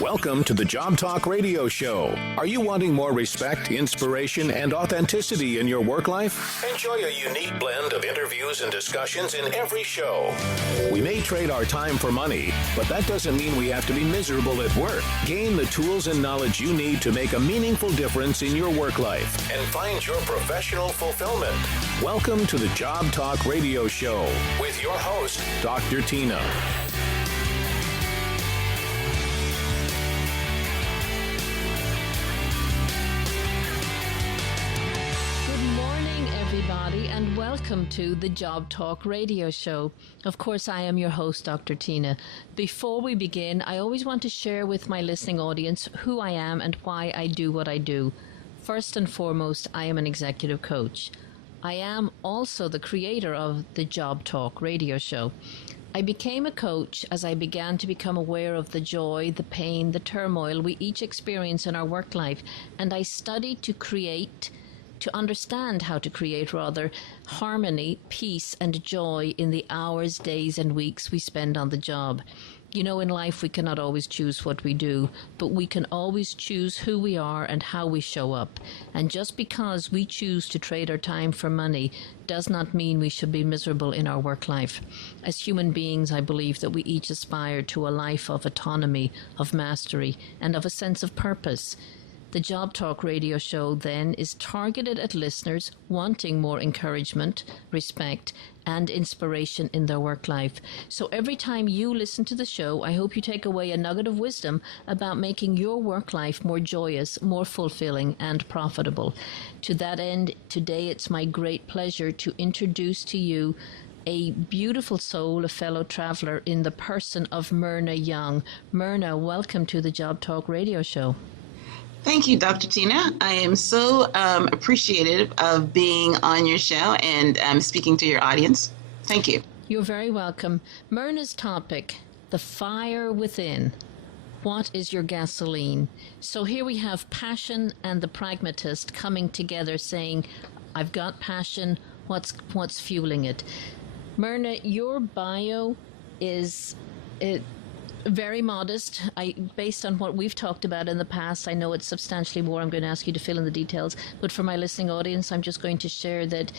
Welcome to the Job Talk Radio Show. Are you wanting more respect, inspiration, and authenticity in your work life? Enjoy a unique blend of interviews and discussions in every show. We may trade our time for money, but that doesn't mean we have to be miserable at work. Gain the tools and knowledge you need to make a meaningful difference in your work life and find your professional fulfillment. Welcome to the Job Talk Radio Show with your host, Dr. Tina. And welcome to the Job Talk Radio Show. Of course, I am your host, Dr. Tina. Before we begin, I always want to share with my listening audience who I am and why I do what I do. First and foremost, I am an executive coach. I am also the creator of the Job Talk Radio Show. I became a coach as I began to become aware of the joy, the pain, the turmoil we each experience in our work life, and I studied to understand how to create harmony, peace and joy in the hours, days and weeks we spend on the job. You know, in life we cannot always choose what we do, but we can always choose who we are and how we show up. And just because we choose to trade our time for money does not mean we should be miserable in our work life. As human beings, I believe that we each aspire to a life of autonomy, of mastery, and of a sense of purpose. The Job Talk Radio Show, then, is targeted at listeners wanting more encouragement, respect, and inspiration in their work life. So every time you listen to the show, I hope you take away a nugget of wisdom about making your work life more joyous, more fulfilling, and profitable. To that end, today it's my great pleasure to introduce to you a beautiful soul, a fellow traveler in the person of Myrna Young. Myrna, welcome to the Job Talk Radio Show. Thank you, Dr. Tina. I am so appreciative of being on your show and speaking to your audience. Thank you. You're very welcome. Myrna's topic, the fire within. What is your gasoline? So here we have passion and the pragmatist coming together saying, I've got passion, what's fueling it? Myrna, your bio is very modest. Based on what we've talked about in the past, I know it's substantially more. I'm going to ask you to fill in the details. But for my listening audience, I'm just going to share that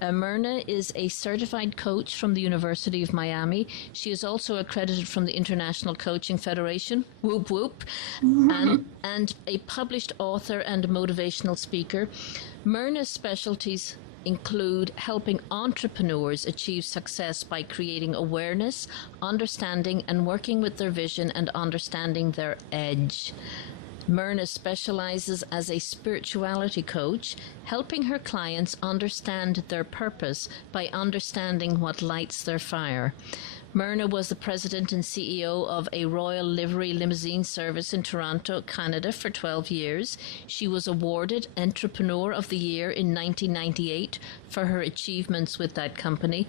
Myrna is a certified coach from the University of Miami. She is also accredited from the International Coaching Federation, whoop whoop, and a published author and motivational speaker. Myrna's specialties include helping entrepreneurs achieve success by creating awareness, understanding, and working with their vision and understanding their edge. Myrna specializes as a spirituality coach, helping her clients understand their purpose by understanding what lights their fire. Myrna was the president and CEO of a Royal Livery Limousine service in Toronto, Canada for 12 years. She was awarded Entrepreneur of the Year in 1998 for her achievements with that company.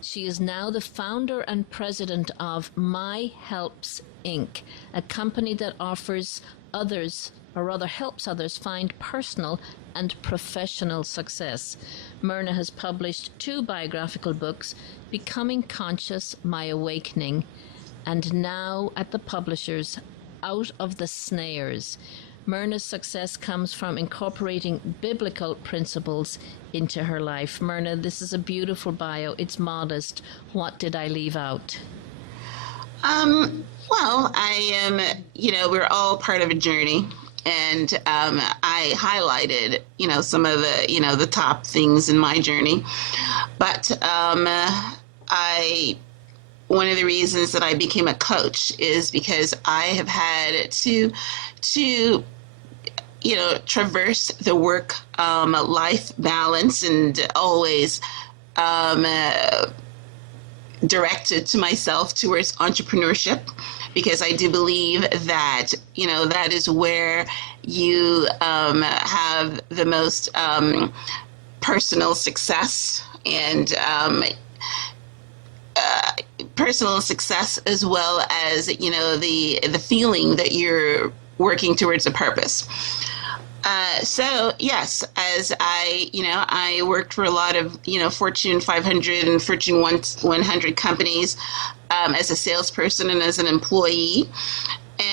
She is now the founder and president of MyHelps Inc., a company that offers others, or rather helps others, find personal and professional success. Myrna has published 2 biographical books, Becoming Conscious, My Awakening, and now at the publishers, Out of the Snares. Myrna's success comes from incorporating biblical principles into her life. Myrna, this is a beautiful bio. It's modest. What did I leave out? Well, I am, we're all part of a journey. And I highlighted, some of the, the top things in my journey. But one of the reasons that I became a coach is because I have had to traverse the work-life balance and always directed to myself towards entrepreneurship, because I do believe that, that is where you have the most personal success and personal success, as well as, the feeling that you're working towards a purpose. So yes, as I worked for a lot of, Fortune 500 and Fortune 100 companies as a salesperson and as an employee.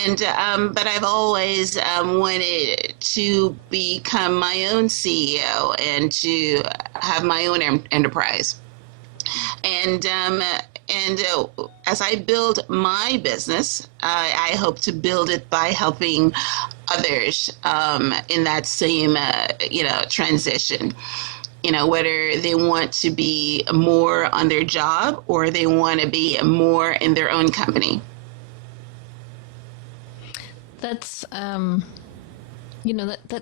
And but I've always wanted to become my own CEO and to have my own enterprise. And as I build my business, I hope to build it by helping others in that same transition. Whether they want to be more on their job or they want to be more in their own company. That's that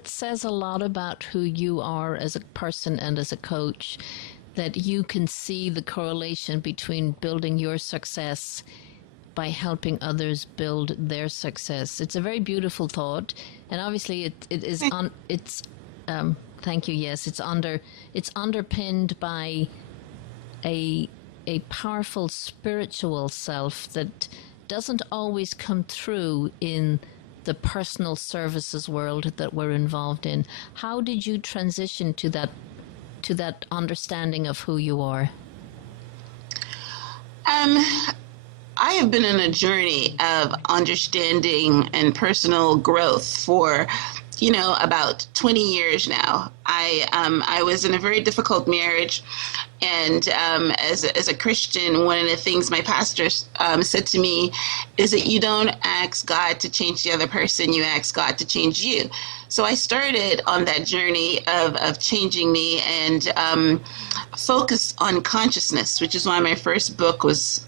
says a lot about who you are as a person and as a coach, that you can see the correlation between building your success by helping others build their success. It's a very beautiful thought, and obviously it is on. It's thank you. Yes, it's underpinned by a powerful spiritual self that doesn't always come through in the personal services world that we're involved in. How did you transition to that understanding of who you are? I have been on a journey of understanding and personal growth for, about 20 years now. I was in a very difficult marriage, and as a Christian, one of the things my pastor said to me is that you don't ask God to change the other person, you ask God to change you. So I started on that journey of changing me and focused on consciousness, which is why my first book was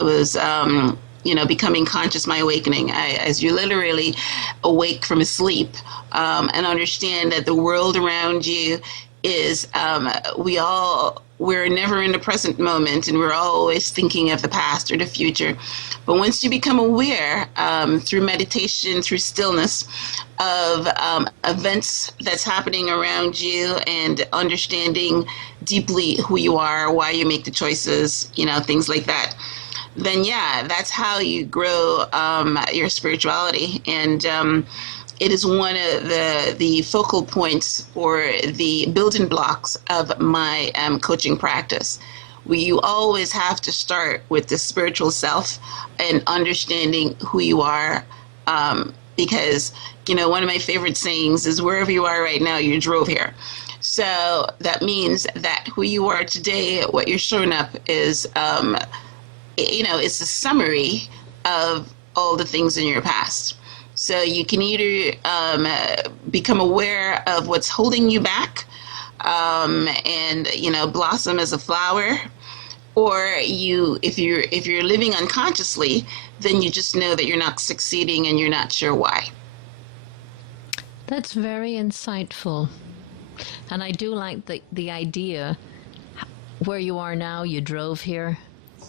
Becoming Conscious, My Awakening. As you literally awake from a sleep and understand that the world around you is we're never in the present moment, and we're always thinking of the past or the future. But once you become aware through meditation, through stillness, of events that's happening around you and understanding deeply who you are, why you make the choices, things like that, then that's how you grow your spirituality. And it is one of the focal points or the building blocks of my coaching practice. You always have to start with the spiritual self and understanding who you are, because one of my favorite sayings is, wherever you are right now, you drove here. So that means that who you are today, what you're showing up is, it's a summary of all the things in your past. So you can either become aware of what's holding you back and blossom as a flower, or if you're living unconsciously, then you just know that you're not succeeding and you're not sure why. That's very insightful. And I do like the idea, where you are now, you drove here,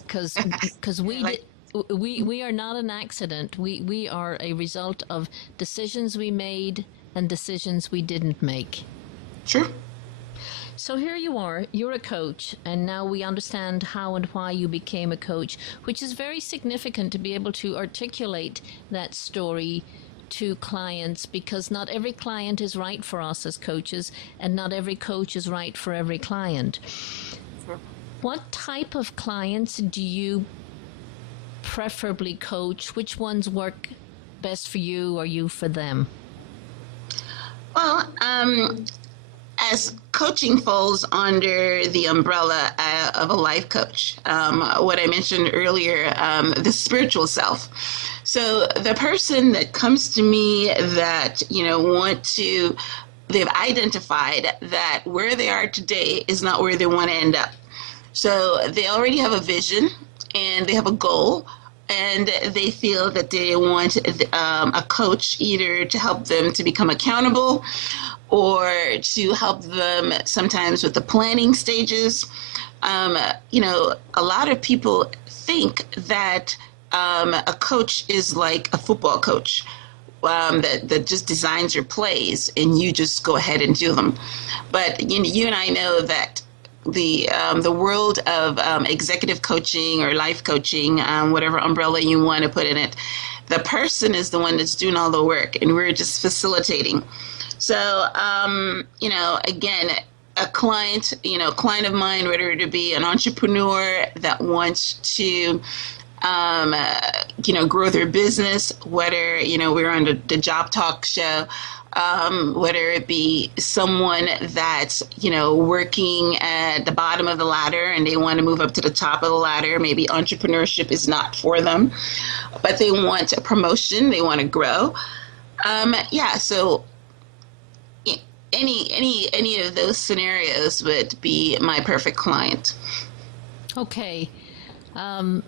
because we are not an accident. We are a result of decisions we made and decisions we didn't make. Sure. So here you are, you're a coach, and now we understand how and why you became a coach, which is very significant to be able to articulate that story to clients, because not every client is right for us as coaches, and not every coach is right for every client. Sure. What type of clients do you preferably coach? Which ones work best for you, or you for them? Well, as coaching falls under the umbrella of a life coach, what I mentioned earlier, the spiritual self. So the person that comes to me that, they've identified that where they are today is not where they want to end up. So they already have a vision and they have a goal, and they feel that they want a coach either to help them to become accountable or to help them sometimes with the planning stages. A lot of people think that a coach is like a football coach that just designs your plays and you just go ahead and do them. But you and I know that the world of executive coaching or life coaching, whatever umbrella you want to put in it, the person is the one that's doing all the work and we're just facilitating. So, again, a client of mine, whether it be an entrepreneur that wants to grow their business, whether, we're on the Job Talk show, whether it be someone that's, working at the bottom of the ladder and they want to move up to the top of the ladder. Maybe entrepreneurship is not for them, but they want a promotion, they want to grow. So any of those scenarios would be my perfect client. Okay. And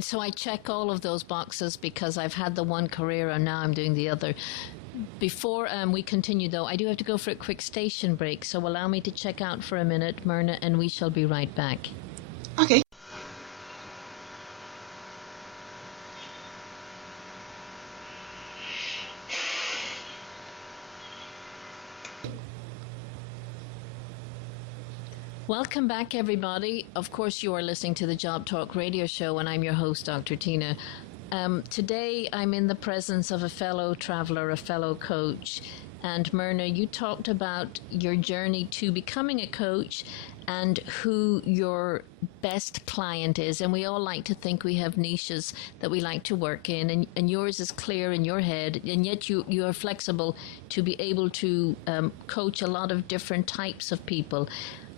so I check all of those boxes because I've had the one career and now I'm doing the other. Before we continue, though, I do have to go for a quick station break, so allow me to check out for a minute, Myrna, and we shall be right back. Okay. Welcome back, everybody. Of course, you are listening to the Job Talk radio show, and I'm your host, Dr. Tina. Today, I'm in the presence of a fellow traveler, a fellow coach. And Myrna, you talked about your journey to becoming a coach and who your best client is. And we all like to think we have niches that we like to work in. And yours is clear in your head. And yet you are flexible to be able to coach a lot of different types of people.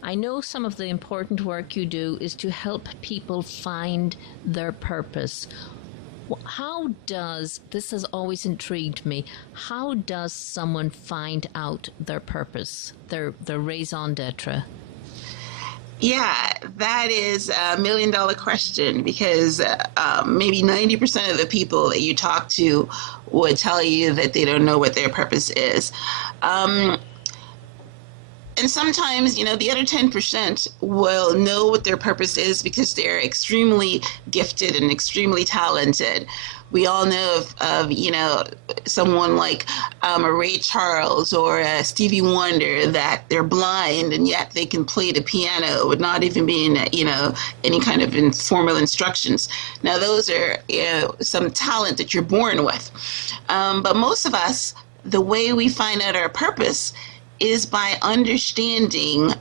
I know some of the important work you do is to help people find their purpose. How does, this has always intrigued me, how does someone find out their purpose, their raison d'etre? Yeah, that is a $1 million question because maybe 90% of the people that you talk to would tell you that they don't know what their purpose is. And sometimes, the other 10% will know what their purpose is because they're extremely gifted and extremely talented. We all know of someone like a Ray Charles or a Stevie Wonder that they're blind and yet they can play the piano with not even being, any kind of formal instructions. Now, those are some talent that you're born with. But most of us, the way we find out our purpose is by understanding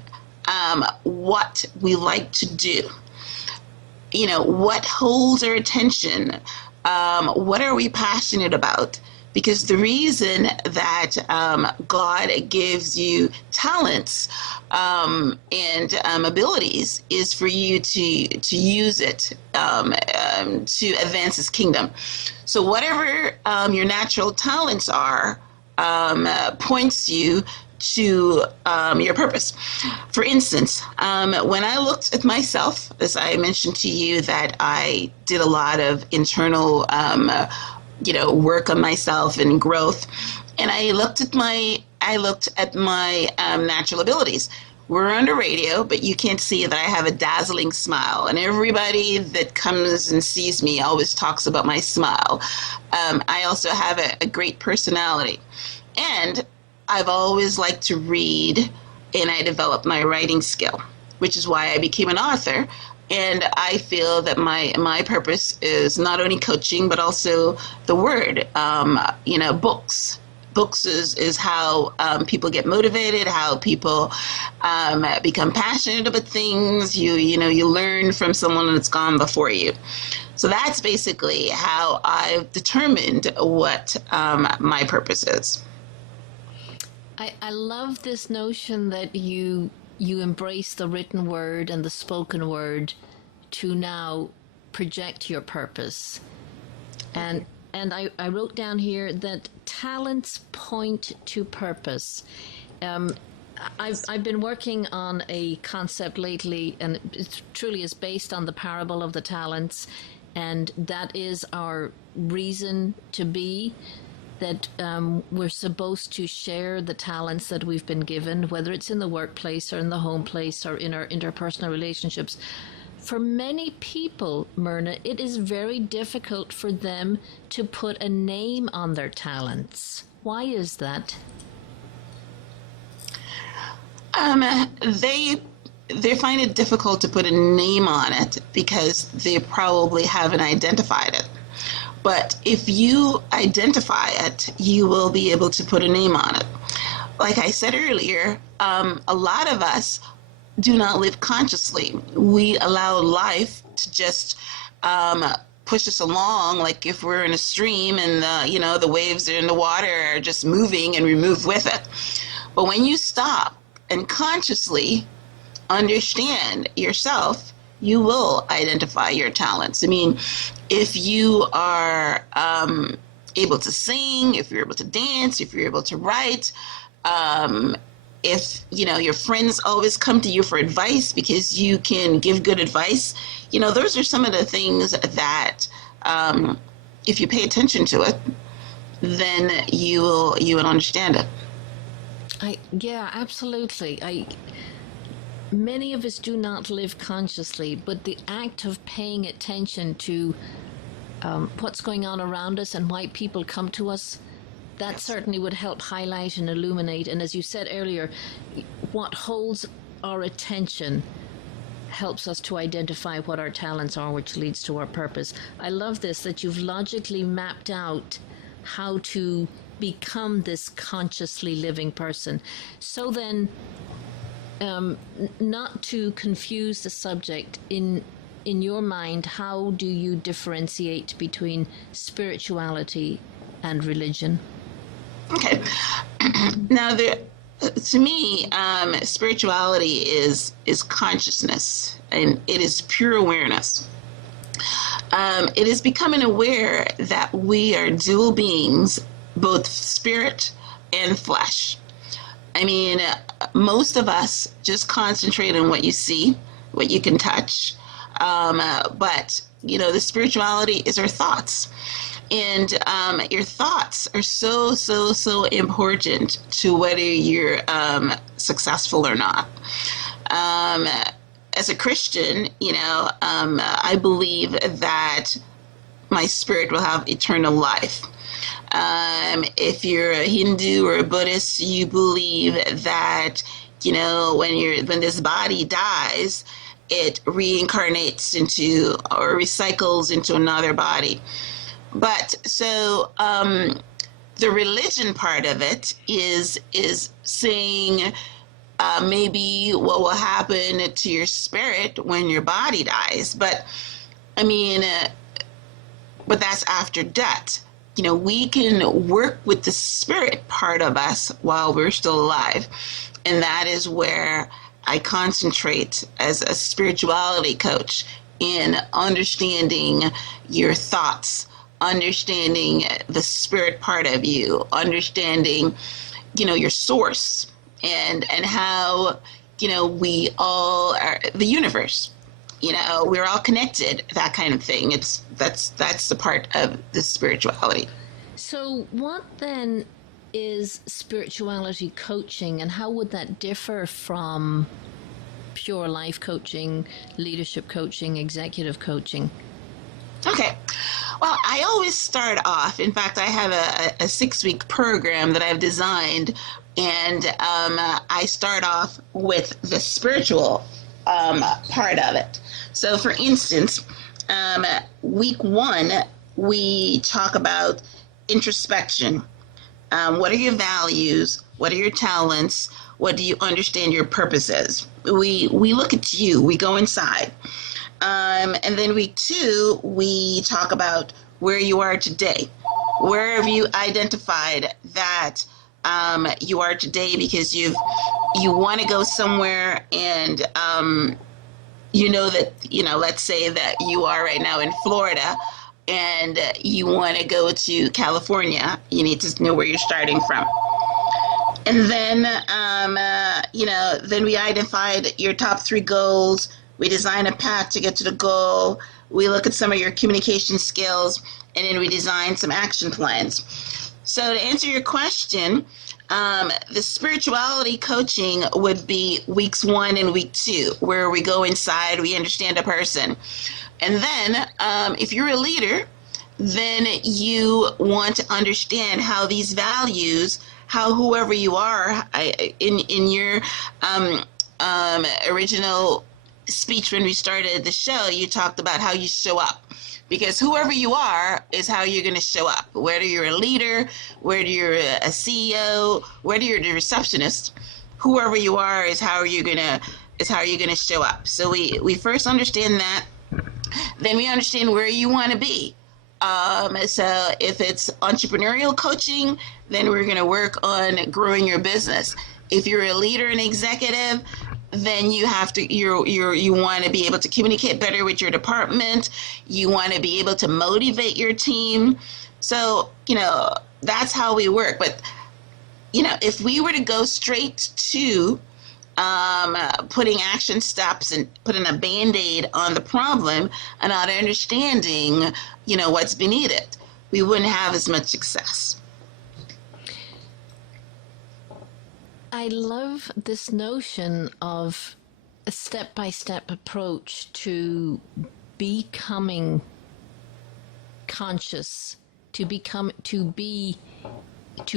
what we like to do. What holds our attention? What are we passionate about? Because the reason that God gives you talents and abilities is for you to use it to advance His kingdom. So whatever your natural talents are points you to your purpose. For instance, when I looked at myself, as I mentioned to you that I did a lot of internal, work on myself and growth, and I looked at my natural abilities. We're on the radio, but you can't see that I have a dazzling smile, and everybody that comes and sees me always talks about my smile. I also have a great personality, and I've always liked to read, and I developed my writing skill, which is why I became an author. And I feel that my purpose is not only coaching, but also the word, books. Books is how people get motivated, how people become passionate about things. You learn from someone that's gone before you. So that's basically how I've determined what my purpose is. I love this notion that you embrace the written word and the spoken word to now project your purpose. And I wrote down here that talents point to purpose. I've been working on a concept lately, and it truly is based on the parable of the talents, and that is our reason to be. That we're supposed to share the talents that we've been given, whether it's in the workplace or in the home place or in our interpersonal relationships. For many people, Myrna, it is very difficult for them to put a name on their talents. Why is that? They find it difficult to put a name on it because they probably haven't identified it. But if you identify it, you will be able to put a name on it. Like I said earlier, a lot of us do not live consciously. We allow life to just push us along, like if we're in a stream and the waves in the water are just moving and we move with it. But when you stop and consciously understand yourself, you will identify your talents. I mean, if you are able to sing, if you're able to dance, if you're able to write, if your friends always come to you for advice because you can give good advice, those are some of the things that if you pay attention to it, then you will understand it. Yeah, absolutely. Many of us do not live consciously, but the act of paying attention to what's going on around us and why people come to us, that certainly would help highlight and illuminate. And as you said earlier, what holds our attention helps us to identify what our talents are, which leads to our purpose. I love this, that you've logically mapped out how to become this consciously living person. So then, not to confuse the subject, in your mind, how do you differentiate between spirituality and religion? Okay. Now, to me, spirituality is consciousness, and it is pure awareness. It is becoming aware that we are dual beings, both spirit and flesh. I mean, most of us just concentrate on what you see, what you can touch. But, the spirituality is our thoughts. And your thoughts are so, so, so important to whether you're successful or not. As a Christian, I believe that my spirit will have eternal life. If you're a Hindu or a Buddhist, you believe that, when this body dies, it reincarnates into or recycles into another body. But so the religion part of it is saying maybe what will happen to your spirit when your body dies. But I mean, but that's after death. We can work with the spirit part of us while we're still alive. And that is where I concentrate as a spirituality coach in understanding your thoughts, understanding the spirit part of you, understanding, your source and how, we all are the universe. We're all connected, that kind of thing. That's the part of the spirituality. So what then is spirituality coaching, and how would that differ from pure life coaching, leadership coaching, executive coaching? Okay. Well, I always start off, in fact, I have a 6-week program that I've designed, and I start off with the spiritual part of it. So for instance, week 1, we talk about introspection. What are your values? What are your talents? What do you understand your purpose is? We look at you, we go inside. And then week 2, we talk about where you are today. Where have you identified that you are today because you want to go somewhere and let's say that you are right now in Florida and you want to go to California. You need to know where you're starting from. And then, then we identified your top 3 goals. We design a path to get to the goal. We look at some of your communication skills, and then we design some action plans. So to answer your question, the spirituality coaching would be weeks 1 and week 2, where we go inside, we understand a person. And then if you're a leader, then you want to understand how these values, how whoever you are, in your original speech when we started the show, you talked about how you show up. Because whoever you are is how you're going to show up. Whether you're a leader, whether you're a CEO, whether you're the receptionist, whoever you are is how you're going to show up. So we first understand that, Then we understand where you want to be. So if it's entrepreneurial coaching, then we're going to work on growing your business. If you're a leader and executive, then you have to you want to be able to communicate better with your department. You want to be able to motivate your team. So, that's how we work. But, if we were to go straight to putting action steps and putting a Band-Aid on the problem and not understanding, what's beneath it, we wouldn't have as much success. I love this notion of a step-by-step approach to becoming conscious, to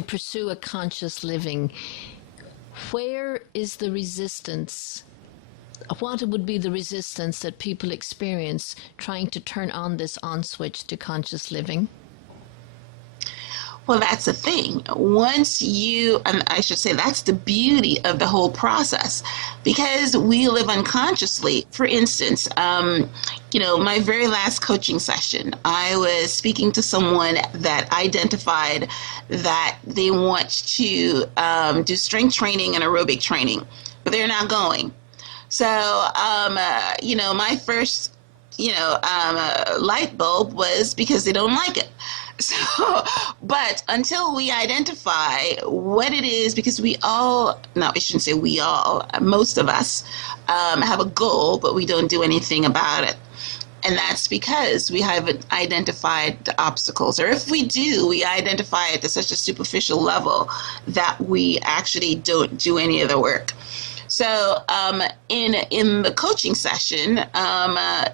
pursue a conscious living. Where is the resistance? What would be the resistance that people experience trying to turn on this on switch to conscious living? Well, that's the thing. And I should say that's the beauty of the whole process, because we live unconsciously. For instance, my very last coaching session, I was speaking to someone that identified that they want to do strength training and aerobic training, but they're not going. So, my first, light bulb was because they don't like it. So, but until we identify what it is, because I shouldn't say we all, most of us have a goal, but we don't do anything about it. And that's because we haven't identified the obstacles. Or if we do, we identify it to such a superficial level that we actually don't do any of the work. So in the coaching session, my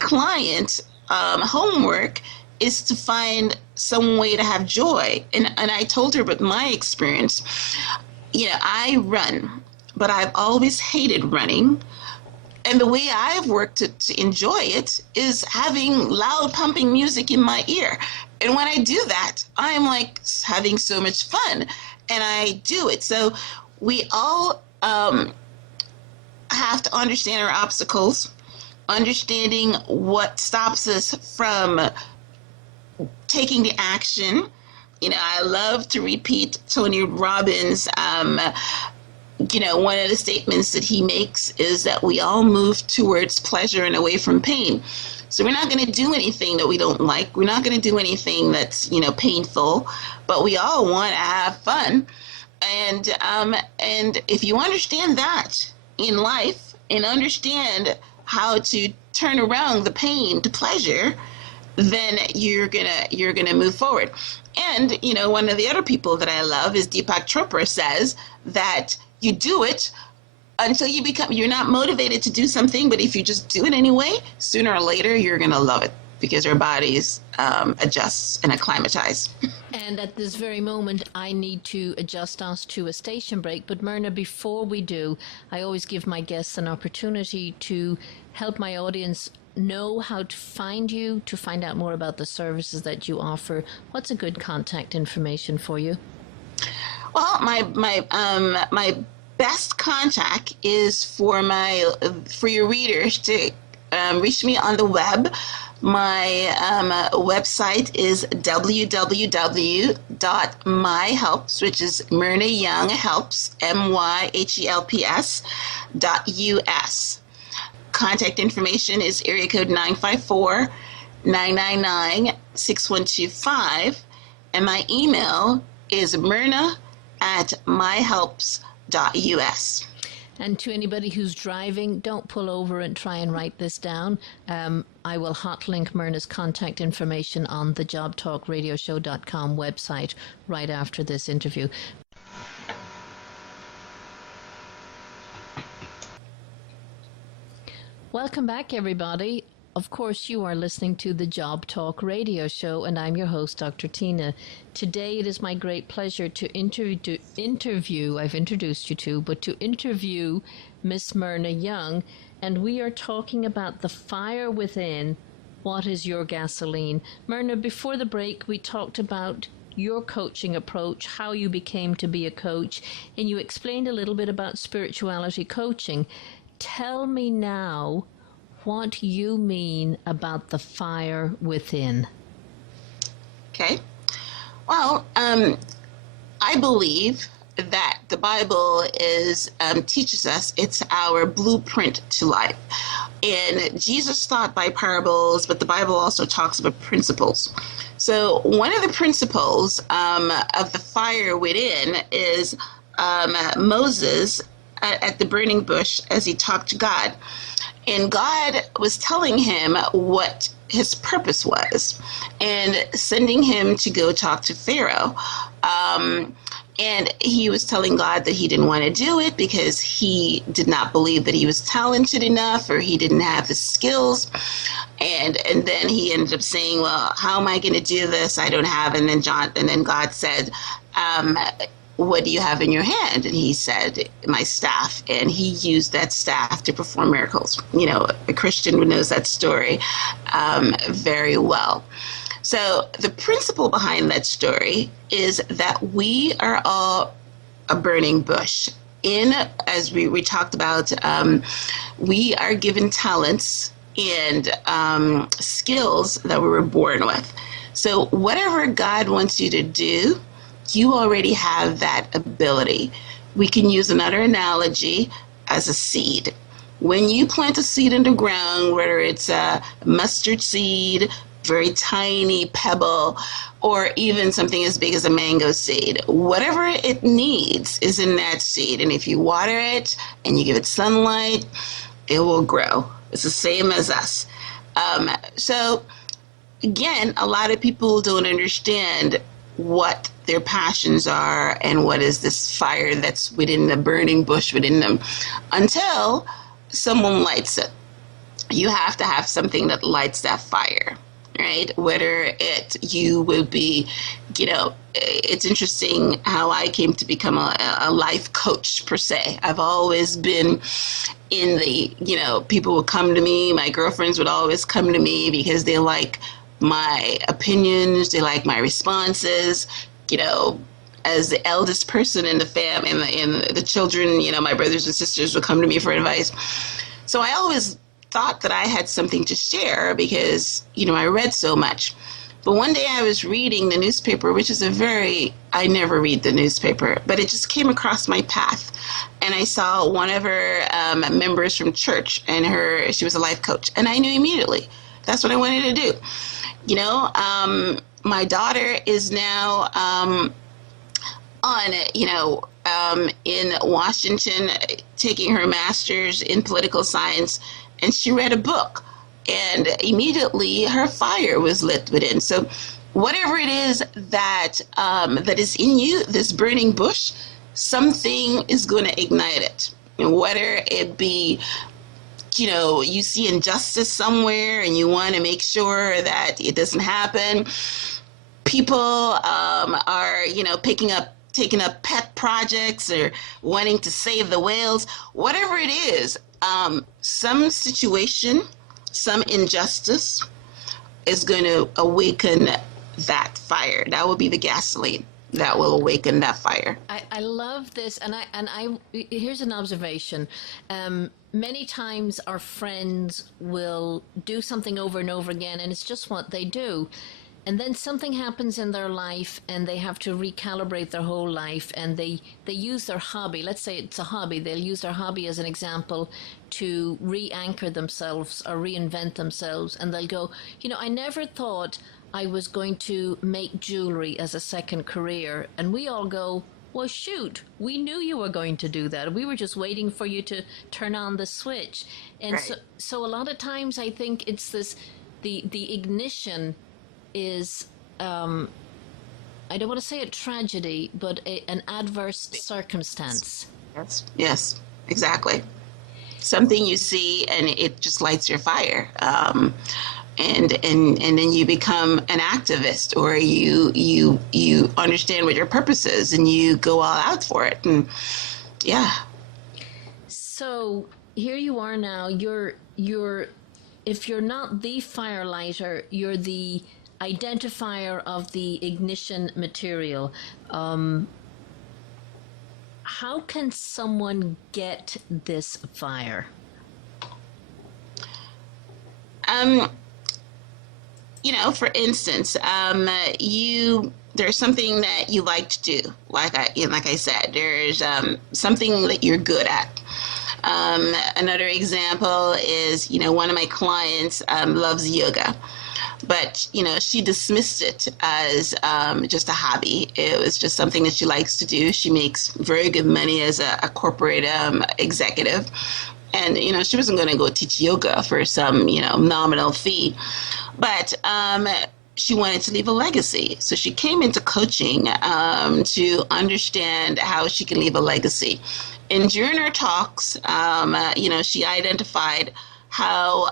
client homework is to find some way to have joy. And I told her about my experience. I run, but I've always hated running. And the way I've worked to enjoy it is having loud pumping music in my ear. And when I do that, I'm like having so much fun, and I do it. So we all have to understand our obstacles, understanding what stops us from taking the action. I love to repeat Tony Robbins. One of the statements that he makes is that we all move towards pleasure and away from pain. So we're not going to do anything that we don't like. We're not going to do anything that's, painful, but we all want to have fun. And if you understand that in life and understand how to turn around the pain to pleasure, then you're gonna move forward. And one of the other people that I love is Deepak Chopra says that you do it until you're not motivated to do something, but if you just do it anyway, sooner or later you're gonna love it, because our bodies adjust and acclimatize. And at this very moment, I need to adjust us to a station break. But Myrna, before we do, I always give my guests an opportunity to help my audience know how to find you, to find out more about the services that you offer. What's a good contact information for you? Well, my best contact is for your readers to reach me on the web. My website is www.myhelps, which is Myrna Young Helps, MyHelps.us. Contact information is area code 954-999-6125, and my email is myrna@myhelps.us. And to anybody who's driving, don't pull over and try and write this down. I will hot link Myrna's contact information on the jobtalkradioshow.com website right after this interview. Welcome back, everybody. Of course, you are listening to the Job Talk Radio Show, and I'm your host, Dr. Tina. Today, it is my great pleasure to interview, I've introduced you to, but to interview Miss Myrna Young, and we are talking about the fire within. What is your gasoline? Myrna, before the break, we talked about your coaching approach, how you became to be a coach, and you explained a little bit about spirituality coaching. Tell me now, what you mean about the fire within. Okay. Well, I believe that the Bible teaches us it's our blueprint to life. And Jesus taught by parables, but the Bible also talks about principles. So one of the principles of the fire within is Moses at the burning bush as he talked to God. And God was telling him what his purpose was and sending him to go talk to Pharaoh. And he was telling God that he didn't want to do it because he did not believe that he was talented enough or he didn't have the skills. And then he ended up saying, well, how am I going to do this? I don't have. And then God said, what do you have in your hand? And he said, my staff. And he used that staff to perform miracles. You know, a Christian who knows that story very well. So the principle behind that story is that we are all a burning bush. As we talked about, we are given talents and skills that we were born with. So whatever God wants you to do, you already have that ability. We can use another analogy as a seed. When you plant a seed in the ground, whether it's a mustard seed, very tiny pebble, or even something as big as a mango seed, whatever it needs is in that seed. And if you water it and you give it sunlight, it will grow. It's the same as us. So again, a lot of people don't understand what their passions are and what is this fire that's within the burning bush within them until someone lights it. You have to have something that lights that fire, right? Whether you will be, it's interesting how I came to become a life coach per se. I've always been in the, people would come to me, my girlfriends would always come to me because they like my opinions, they like my responses, as the eldest person in the family, and the children, my brothers and sisters would come to me for advice. So I always thought that I had something to share because, I read so much. But one day I was reading the newspaper, which is I never read the newspaper, but it just came across my path. And I saw one of her members from church, and she was a life coach. And I knew immediately that's what I wanted to do. My daughter is now in Washington taking her master's in political science, and she read a book, and immediately her fire was lit within. So whatever it is that is in you, this burning bush, something is going to ignite it. And whether it be you see injustice somewhere and you want to make sure that it doesn't happen. People are, taking up pet projects or wanting to save the whales. Whatever it is, some situation, some injustice is going to awaken that fire. That will be the gasoline that will awaken that fire. I love this, and I here's an observation. Many times our friends will do something over and over again, and it's just what they do. And then something happens in their life, and they have to recalibrate their whole life, and they use their hobby. Let's say it's a hobby. They'll use their hobby as an example to re-anchor themselves or reinvent themselves, and they'll go, I never thought I was going to make jewelry as a second career. And we all go, well, shoot, we knew you were going to do that. We were just waiting for you to turn on the switch. And right. so a lot of times I think it's this, the ignition is, I don't want to say a tragedy, but an adverse circumstance. Yes, exactly. Something you see and it just lights your fire. And then you become an activist, or you understand what your purpose is and you go all out for it. And yeah. So here you are now. You're if you're not the firelighter, you're the identifier of the ignition material. How can someone get this fire? For instance, there's something that you like to do. Like I said, there's something that you're good at. Another example is, one of my clients loves yoga, but she dismissed it as just a hobby. It was just something that she likes to do. She makes very good money as a corporate executive, and she wasn't going to go teach yoga for some nominal fee, but she wanted to leave a legacy. So she came into coaching to understand how she can leave a legacy. And during her talks, she identified how,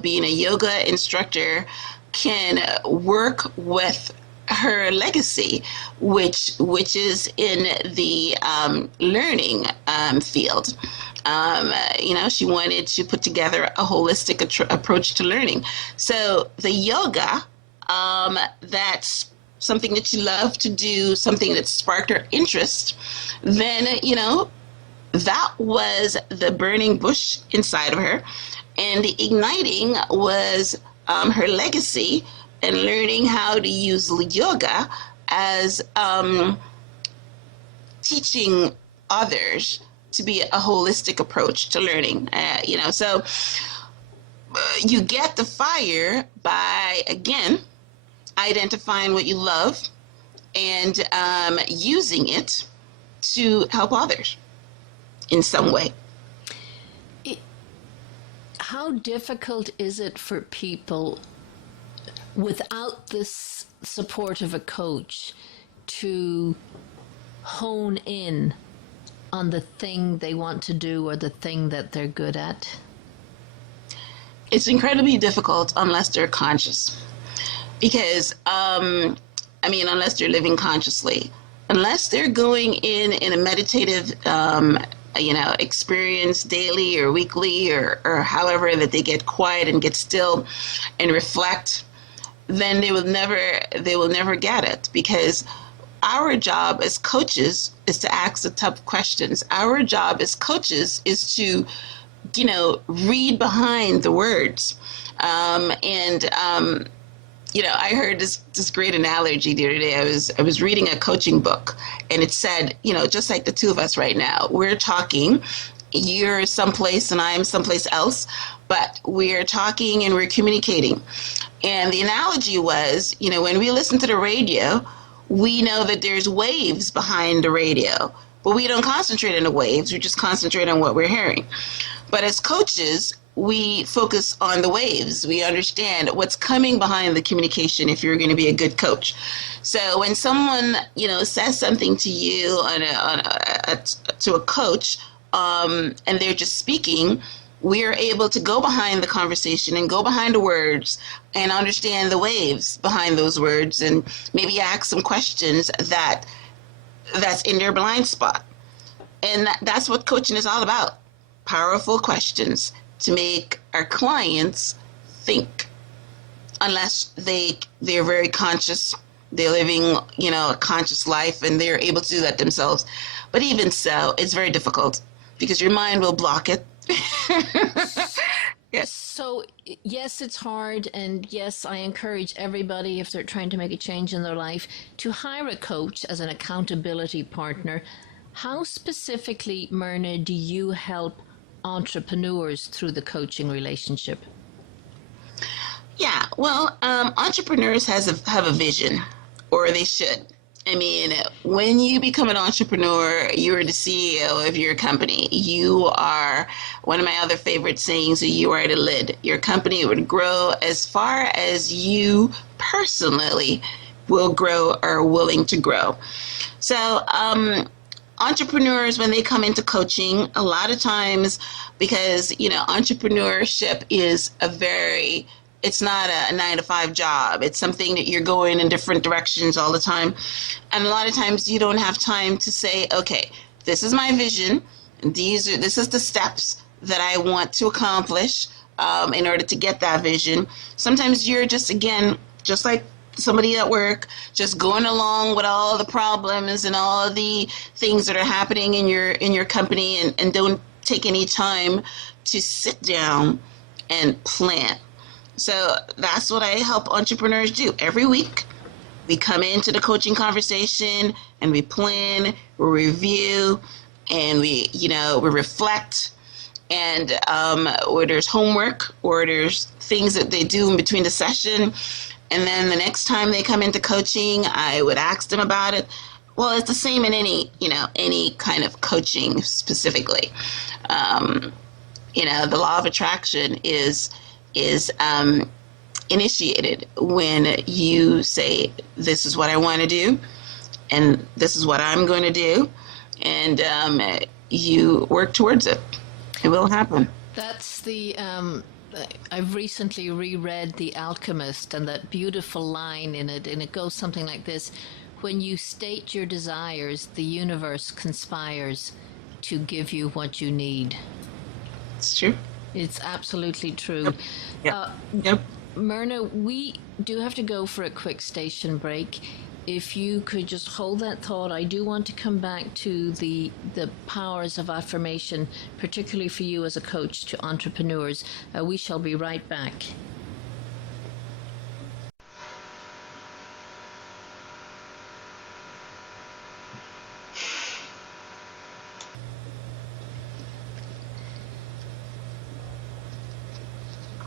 being a yoga instructor can work with her legacy, which is in the learning field. She wanted to put together a holistic approach to learning. So the yoga, that's something that she loved to do, something that sparked her interest, then, that was the burning bush inside of her. And the igniting was her legacy and learning how to use yoga as teaching others to be a holistic approach to learning. So you get the fire by, again, identifying what you love and using it to help others in some way. How difficult is it for people without this support of a coach to hone in on the thing they want to do or the thing that they're good at? It's incredibly difficult unless they're conscious. Because, unless they're living consciously, unless they're going in a meditative, experience daily or weekly or however that they get quiet and get still and reflect, then they will never get it. Because our job as coaches is to ask the tough questions. Our job as coaches is to, read behind the words. I heard this great analogy the other day. I was reading a coaching book, and it said, just like the two of us right now, we're talking, you're someplace and I'm someplace else, but we're talking and we're communicating. And the analogy was, when we listen to the radio, we know that there's waves behind the radio, but we don't concentrate on the waves. We just concentrate on what we're hearing. But as coaches, we focus on the waves. We understand what's coming behind the communication if you're going to be a good coach. So when someone, says something to you to a coach, and they're just speaking, we are able to go behind the conversation and go behind the words and understand the waves behind those words and maybe ask some questions that's in their blind spot. And that's what coaching is all about. Powerful questions to make our clients think, unless they're very conscious, they're living, a conscious life, and they're able to do that themselves. But even so, it's very difficult because your mind will block it. Yes. So, yes, it's hard, and yes, I encourage everybody, if they're trying to make a change in their life, to hire a coach as an accountability partner. How specifically, Myrna, do you help entrepreneurs through the coaching relationship? Yeah, well, entrepreneurs have a vision, or they should. When you become an entrepreneur, you're the CEO of your company. You are, one of my other favorite sayings, you are the lid. Your company would grow as far as you personally will grow or are willing to grow. So, entrepreneurs, when they come into coaching, a lot of times, because, entrepreneurship is it's not a 9-to-5 job. It's something that you're going in different directions all the time. And a lot of times you don't have time to say, okay, this is my vision. This is the steps that I want to accomplish in order to get that vision. Sometimes you're just like somebody at work, just going along with all the problems and all the things that are happening in your company and don't take any time to sit down and plan. So that's what I help entrepreneurs do. Every week, we come into the coaching conversation and we plan, we review, and we reflect. And or there's homework, or there's things that they do in between the session. And then the next time they come into coaching, I would ask them about it. Well, it's the same in any kind of coaching specifically. The law of attraction is initiated when you say, this is what I want to do, and this is what I'm going to do, and you work towards it. It will happen. That's the I've recently reread The Alchemist, and that beautiful line in it, and it goes something like this: when you state your desires, the universe conspires to give you what you need. It's true. It's absolutely true. Yep. Myrna, we do have to go for a quick station break. If you could just hold that thought, I do want to come back to the powers of affirmation, particularly for you as a coach to entrepreneurs. We shall be right back.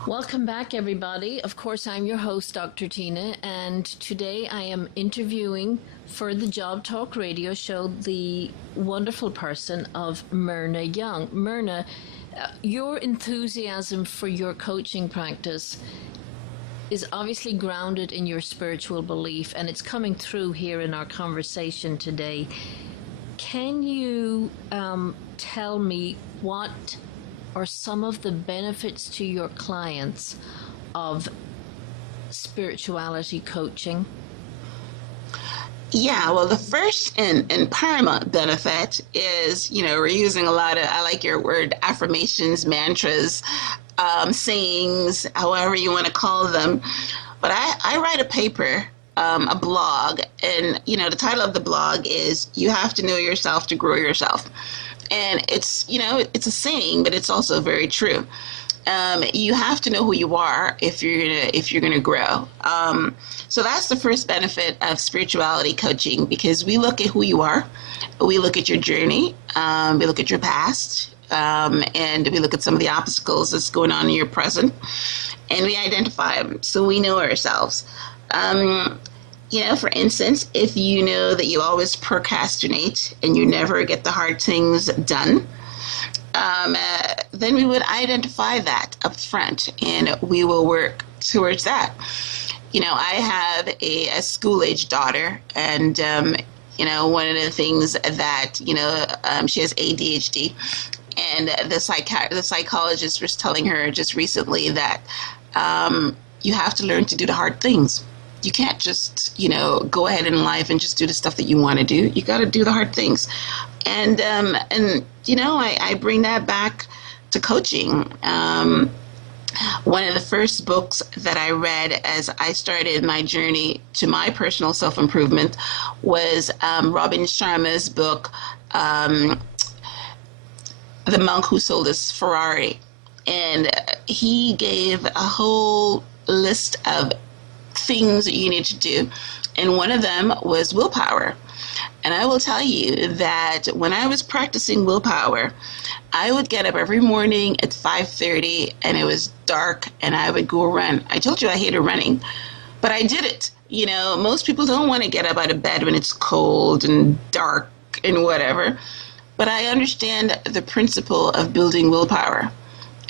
Welcome back, everybody. Of course, I'm your host, Dr. Tina, and today I am interviewing for the Job Talk radio show the wonderful person of Myrna Young. Myrna, your enthusiasm for your coaching practice is obviously grounded in your spiritual belief, and it's coming through here in our conversation today. Can you tell me what are some of the benefits to your clients of spirituality coaching? Yeah, well, the first and paramount benefit is, we're using a lot of, I like your word, affirmations, mantras, sayings, however you want to call them. But I write a paper, a blog, and, the title of the blog is "You Have to Know Yourself to Grow Yourself." And it's, it's a saying, but it's also very true. You have to know who you are if you're gonna grow. So that's the first benefit of spirituality coaching, because we look at who you are, we look at your journey, we look at your past, and we look at some of the obstacles that's going on in your present, and we identify them so we know ourselves. For instance, if you know that you always procrastinate and you never get the hard things done, then we would identify that up front and we will work towards that. I have a school-age daughter, and, one of the things that, she has ADHD, and the psychologist was telling her just recently that you have to learn to do the hard things. You can't just, go ahead in life and just do the stuff that you want to do. You got to do the hard things. And I bring that back to coaching. One of the first books that I read as I started my journey to my personal self-improvement was Robin Sharma's book, The Monk Who Sold His Ferrari. And he gave a whole list of things that you need to do, and one of them was willpower. And I will tell you that when I was practicing willpower, I would get up every morning at 5:30 and it was dark, and I would go run. I told you I hated running, but I did it. Most people don't want to get up out of bed when it's cold and dark and whatever, but I understand the principle of building willpower,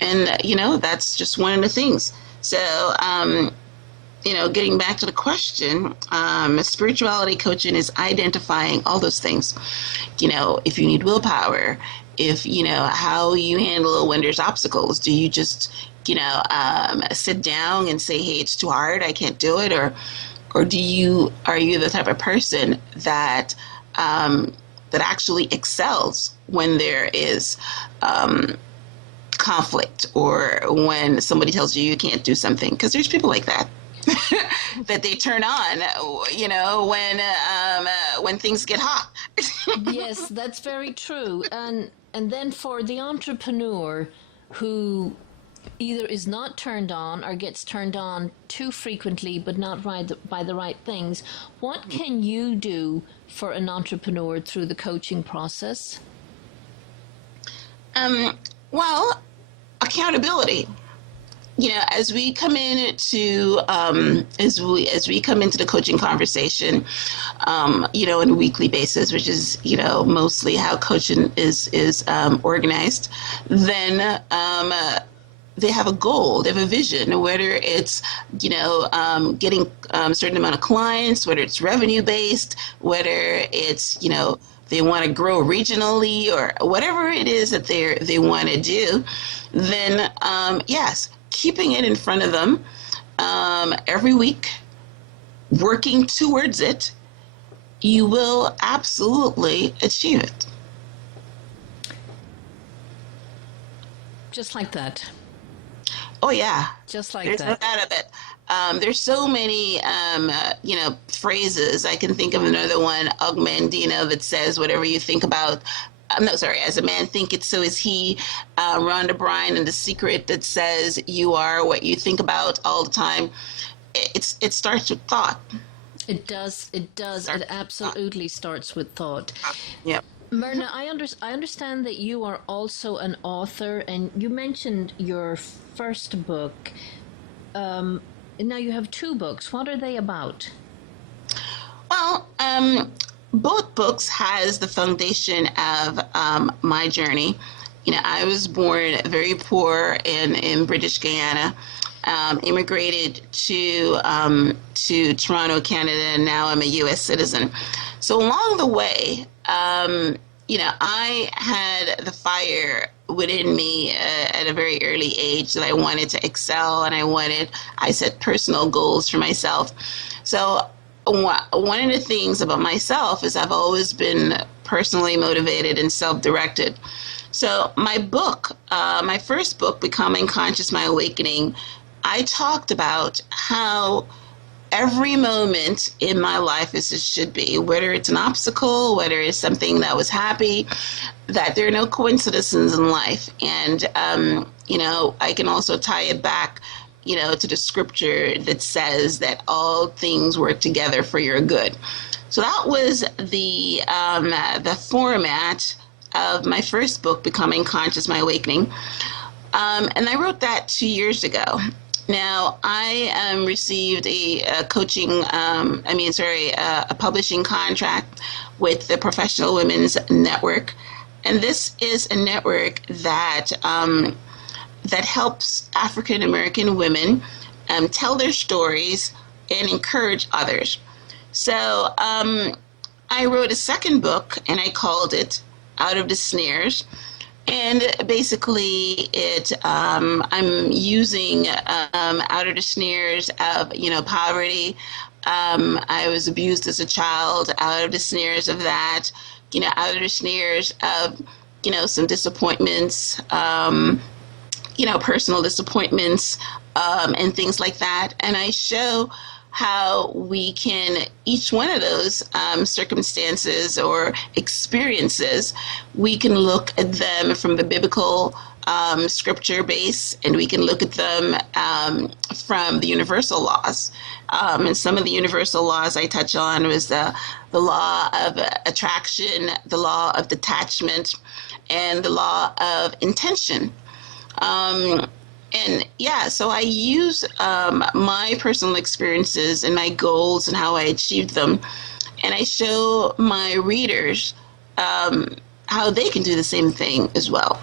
and that's just one of the things. So getting back to the question, spirituality coaching is identifying all those things. If you need willpower, if, how you handle when there's obstacles. Do you just, sit down and say, hey, it's too hard, I can't do it? Or are you the type of person that actually excels when there is conflict, or when somebody tells you can't do something? Because there's people like that. that they turn on, when things get hot. Yes, that's very true. And then for the entrepreneur who either is not turned on or gets turned on too frequently but not by the right things, what can you do for an entrepreneur through the coaching process? Well, accountability. As we come into as we come into the coaching conversation, on a weekly basis, which is mostly how coaching is organized, then they have a goal, they have a vision, whether it's getting a certain amount of clients, whether it's revenue based, whether it's they want to grow regionally or whatever it is that they want to do, then yes, keeping it in front of them every week, working towards it, you will absolutely achieve it. Just like that. Oh yeah, just like there's that. No doubt of it. There's so many, phrases. I can think of another one, Ogmandino, that says, "Whatever you think about." No, sorry. As a man thinketh, so is he. Rhonda Bryan and The Secret, that says, "You are what you think about all the time." It starts with thought. It does. It absolutely starts with thought. Yep. Myrna, I understand that you are also an author, and you mentioned your first book. Now you have two books. What are they about? Well, both books has the foundation of my journey. I was born very poor in British Guyana, immigrated to Toronto, Canada, and now I'm a U.S. citizen. So along the way, I had the fire within me at a very early age that I wanted to excel, and I set personal goals for myself. So one of the things about myself is I've always been personally motivated and self-directed. So my book, my first book, Becoming Conscious, My Awakening, I talked about how every moment in my life as it should be, whether it's an obstacle, whether it's something that was happy, that there are no coincidences in life. And, I can also tie it back, to the scripture that says that all things work together for your good. So that was the format of my first book, Becoming Conscious, My Awakening. And I wrote that 2 years ago. Now, I received a publishing contract with the Professional Women's Network. And this is a network that helps African American women tell their stories and encourage others. So I wrote a second book, and I called it Out of the Snares. And basically, I'm using out of the snares of poverty. I was abused as a child. Out of the snares of that, out of the snares of some disappointments, personal disappointments, and things like that. And I show how we can, each one of those circumstances or experiences, we can look at them from the biblical scripture base, and we can look at them from the universal laws. And some of the universal laws I touch on was the law of attraction, the law of detachment, and the law of intention. And yeah, so I use my personal experiences and my goals and how I achieved them. And I show my readers how they can do the same thing as well.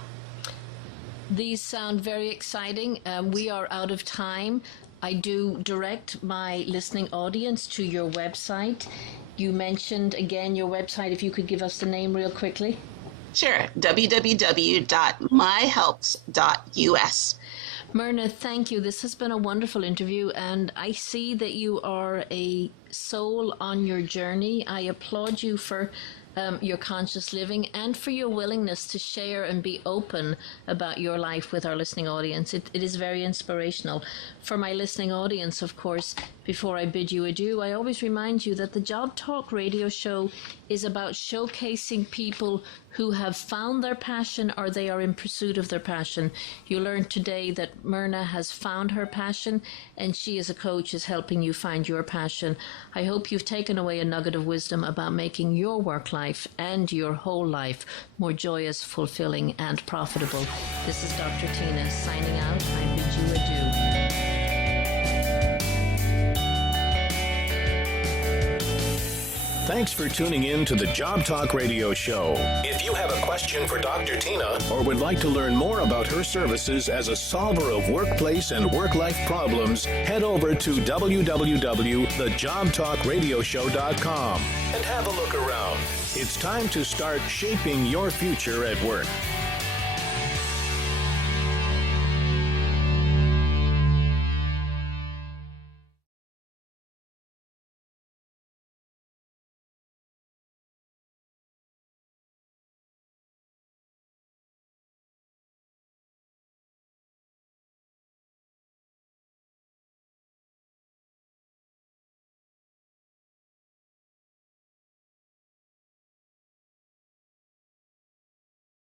These sound very exciting. We are out of time. I do direct my listening audience to your website. You mentioned again your website, if you could give us the name real quickly. Sure, www.myhelps.us. Myrna, thank you. This has been a wonderful interview, and I see that you are a soul on your journey. I applaud you for your conscious living and for your willingness to share and be open about your life with our listening audience. It is very inspirational. For my listening audience, of course, before I bid you adieu, I always remind you that the Job Talk radio show is about showcasing people who have found their passion or they are in pursuit of their passion. You learned today that Myrna has found her passion, and she as a coach is helping you find your passion. I hope you've taken away a nugget of wisdom about making your work life and your whole life more joyous, fulfilling, and profitable. This is Dr. Tina signing out. I bid you adieu. Thanks for tuning in to the Job Talk Radio Show. If you have a question for Dr. Tina or would like to learn more about her services as a solver of workplace and work-life problems, head over to www.thejobtalkradioshow.com and have a look around. It's time to start shaping your future at work.